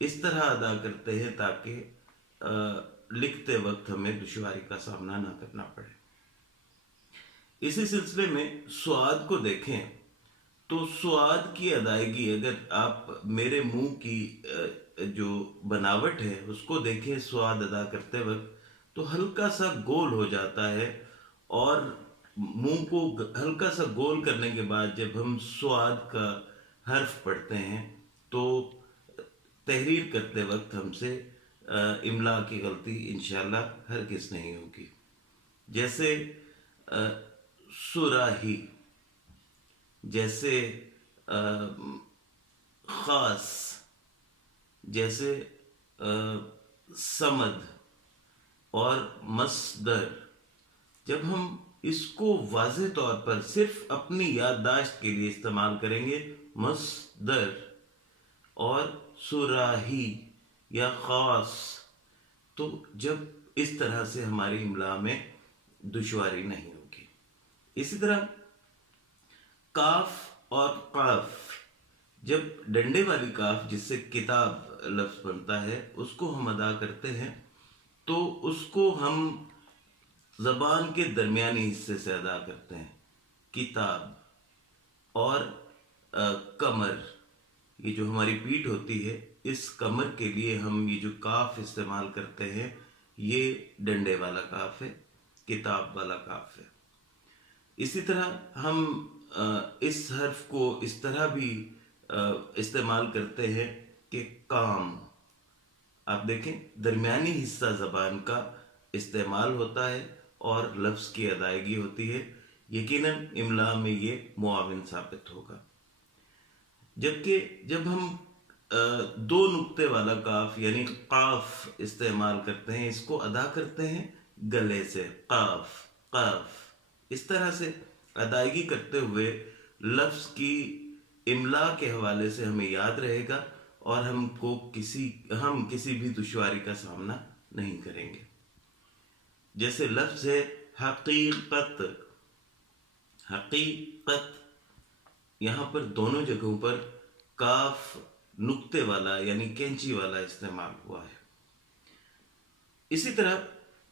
اس طرح ادا کرتے ہیں تاکہ لکھتے وقت ہمیں دشواری کا سامنا نہ کرنا پڑے۔ اسی سلسلے میں سواد کو دیکھیں تو سواد کی ادائیگی، اگر آپ میرے منہ کی جو بناوٹ ہے اس کو دیکھیں سواد ادا کرتے وقت، تو ہلکا سا گول ہو جاتا ہے، اور منہ کو ہلکا سا گول کرنے کے بعد جب ہم سواد کا حرف پڑھتے ہیں تو تحریر کرتے وقت ہم سے املا کی غلطی انشاءاللہ ہرگز نہیں ہوگی۔ جیسے سراہی، جیسے خاص، جیسے سمد اور مصدر، جب ہم اس کو واضح طور پر صرف اپنی یادداشت کے لیے استعمال کریں گے، مصدر اور سراہی یا خاص، تو جب اس طرح سے ہماری املا میں دشواری نہیں ہوگی۔ اسی طرح کاف اور قاف، جب ڈنڈے والی کاف جس سے کتاب لفظ بنتا ہے اس کو ہم ادا کرتے ہیں تو اس کو ہم زبان کے درمیانی حصے سے ادا کرتے ہیں، کتاب۔ اور کمر، یہ جو ہماری پیٹھ ہوتی ہے، اس کمر کے لیے ہم یہ جو کاف استعمال کرتے ہیں یہ ڈنڈے والا کاف ہے، کتاب والا کاف ہے۔ اسی طرح ہم اس حرف کو اس طرح بھی استعمال کرتے ہیں کہ کام۔ آپ دیکھیں درمیانی حصہ زبان کا استعمال ہوتا ہے اور لفظ کی ادائیگی ہوتی ہے، یقیناً املا میں یہ معاون ثابت ہوگا۔ جبکہ جب ہم دو نقطے والا کاف یعنی قاف استعمال کرتے ہیں، اس کو ادا کرتے ہیں گلے سے، قاف قاف، اس طرح سے ادائیگی کرتے ہوئے لفظ کی املا کے حوالے سے ہمیں یاد رہے گا اور ہم کسی بھی دشواری کا سامنا نہیں کریں گے۔ جیسے لفظ ہے حقیقت، حقیقت، یہاں پر دونوں جگہوں پر کاف نقطے والا یعنی کینچی والا استعمال ہوا ہے۔ اسی طرح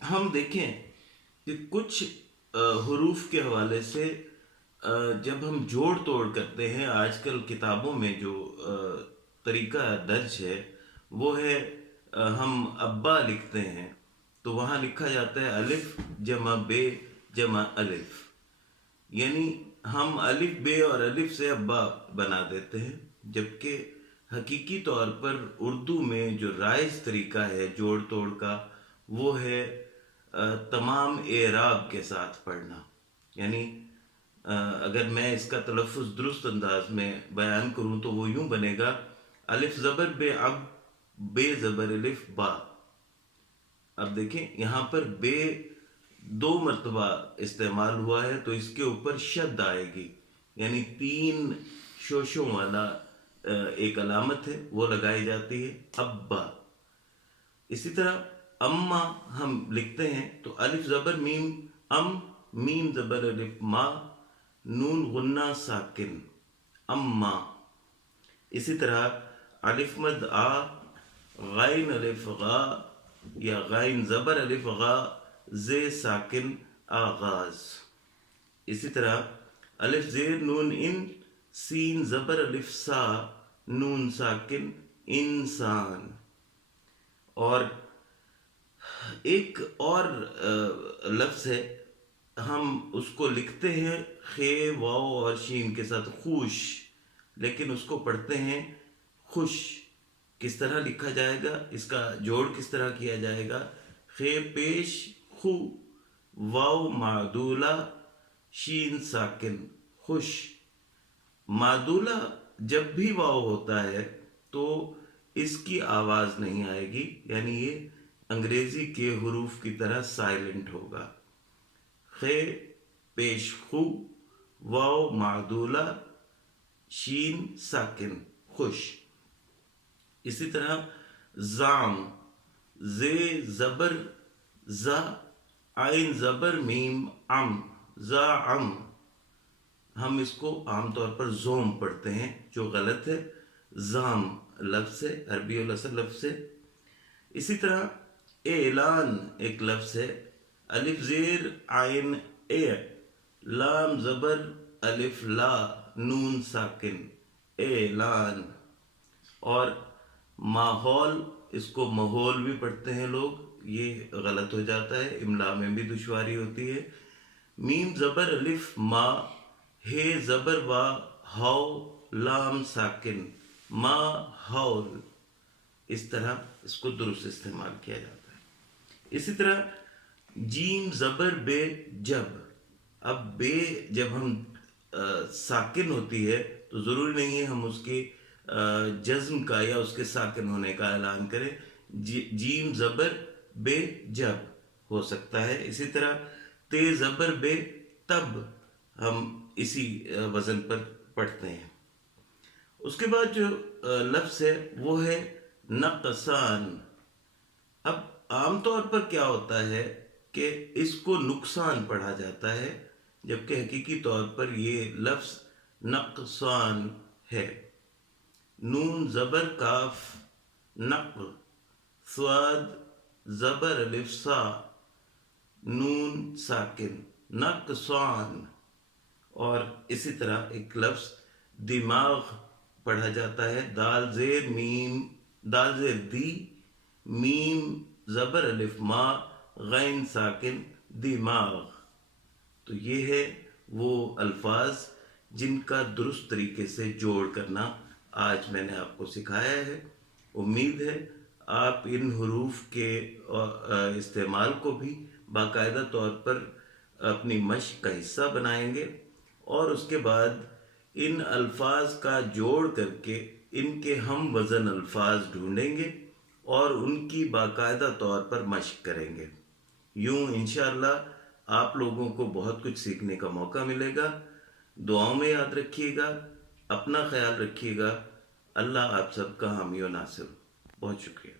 ہم دیکھیں کہ کچھ حروف کے حوالے سے جب ہم جوڑ توڑ کرتے ہیں، آج کل کتابوں میں جو طریقہ درج ہے وہ ہے ہم ابا لکھتے ہیں تو وہاں لکھا جاتا ہے الف جمع بے جمع الف، یعنی ہم الف بے اور الف سے ابا بنا دیتے ہیں، جبکہ حقیقی طور پر اردو میں جو رائج طریقہ ہے جوڑ توڑ کا وہ ہے تمام اعراب کے ساتھ پڑھنا۔ یعنی اگر میں اس کا تلفظ درست انداز میں بیان کروں تو وہ یوں بنے گا، الف زبر بے اب، بے زبر الف با۔ اب دیکھیں یہاں پر بے دو مرتبہ استعمال ہوا ہے تو اس کے اوپر شد آئے گی، یعنی 3 شوشوں والا ایک علامت ہے وہ لگائی جاتی ہے، ابا۔ اسی طرح اما ہم لکھتے ہیں تو الف زبر میم ام، میم زبر الف ما، نون غنہ ساکن، اما۔ اسی طرح الف مد آ، غین الف غا یا غین زبر الف غا، زے ساکن آغاز۔ اسی طرح الف زیر نون ان، سین زبر الف سا، نون ساکن انسان۔ اور ایک اور لفظ ہے، ہم اس کو لکھتے ہیں خے واو اور شین کے ساتھ خوش، لیکن اس کو پڑھتے ہیں خوش۔ کس طرح لکھا جائے گا، اس کا جوڑ کس طرح کیا جائے گا؟ خے پیش خو، واو معدولہ، شین ساکن، خوش۔ معدولہ جب بھی واو ہوتا ہے تو اس کی آواز نہیں آئے گی، یعنی یہ انگریزی کے حروف کی طرح سائلنٹ ہوگا۔ خے پیش خو، واو معدولہ، شین ساکن، خوش۔ اسی طرح زام، زے زبر زا، عین زبر میم ام، زعم۔ ہم اس کو عام طور پر زوم پڑھتے ہیں جو غلط ہے، زام لفظ ہے، عربی الاصل لفظ ہے۔ اسی طرح اعلان ایک لفظ ہے، الف زیر عین اے، لام زبر الف لا نون ساکن، اعلان۔ اور ماحول، اس کو ماحول بھی پڑھتے ہیں لوگ، یہ غلط ہو جاتا ہے، املا میں بھی دشواری ہوتی ہے۔ میم زبر الف ما، ہے زبر وا ہاؤ لام ساکن، ما ہاؤل، اس طرح اس کو درست استعمال کیا جاتا ہے۔ اسی طرح جیم زبر بے جب، اب بے جب ہم ساکن ہوتی ہے تو ضروری نہیں ہے ہم اس کے جزم کا یا اس کے ساکن ہونے کا اعلان کریں، جیم زبر بے جب ہو سکتا ہے۔ اسی طرح تے زبر بے تب ہم اسی وزن پر پڑھتے ہیں۔ اس کے بعد جو لفظ ہے وہ ہے نقصان۔ اب عام طور پر کیا ہوتا ہے کہ اس کو نقصان پڑھا جاتا ہے، جبکہ حقیقی طور پر یہ لفظ نقصان ہے۔ نون زبر کاف نق، صاد زبر الف سا، نون ساکن، نقصان۔ اور اسی طرح ایک لفظ دماغ پڑھا جاتا ہے، دال زیر میم، دال زیر دی، میم زبر الف ما، غین ساکن، دماغ۔ تو یہ ہے وہ الفاظ جن کا درست طریقے سے جوڑ کرنا آج میں نے آپ کو سکھایا ہے۔ امید ہے آپ ان حروف کے استعمال کو بھی باقاعدہ طور پر اپنی مشق کا حصہ بنائیں گے، اور اس کے بعد ان الفاظ کا جوڑ کر کے ان کے ہم وزن الفاظ ڈھونڈیں گے اور ان کی باقاعدہ طور پر مشق کریں گے۔ یوں انشاءاللہ آپ لوگوں کو بہت کچھ سیکھنے کا موقع ملے گا۔ دعاؤں میں یاد رکھیے گا، اپنا خیال رکھیے گا۔ اللہ آپ سب کا حامی و ناصر۔ بہت شکریہ۔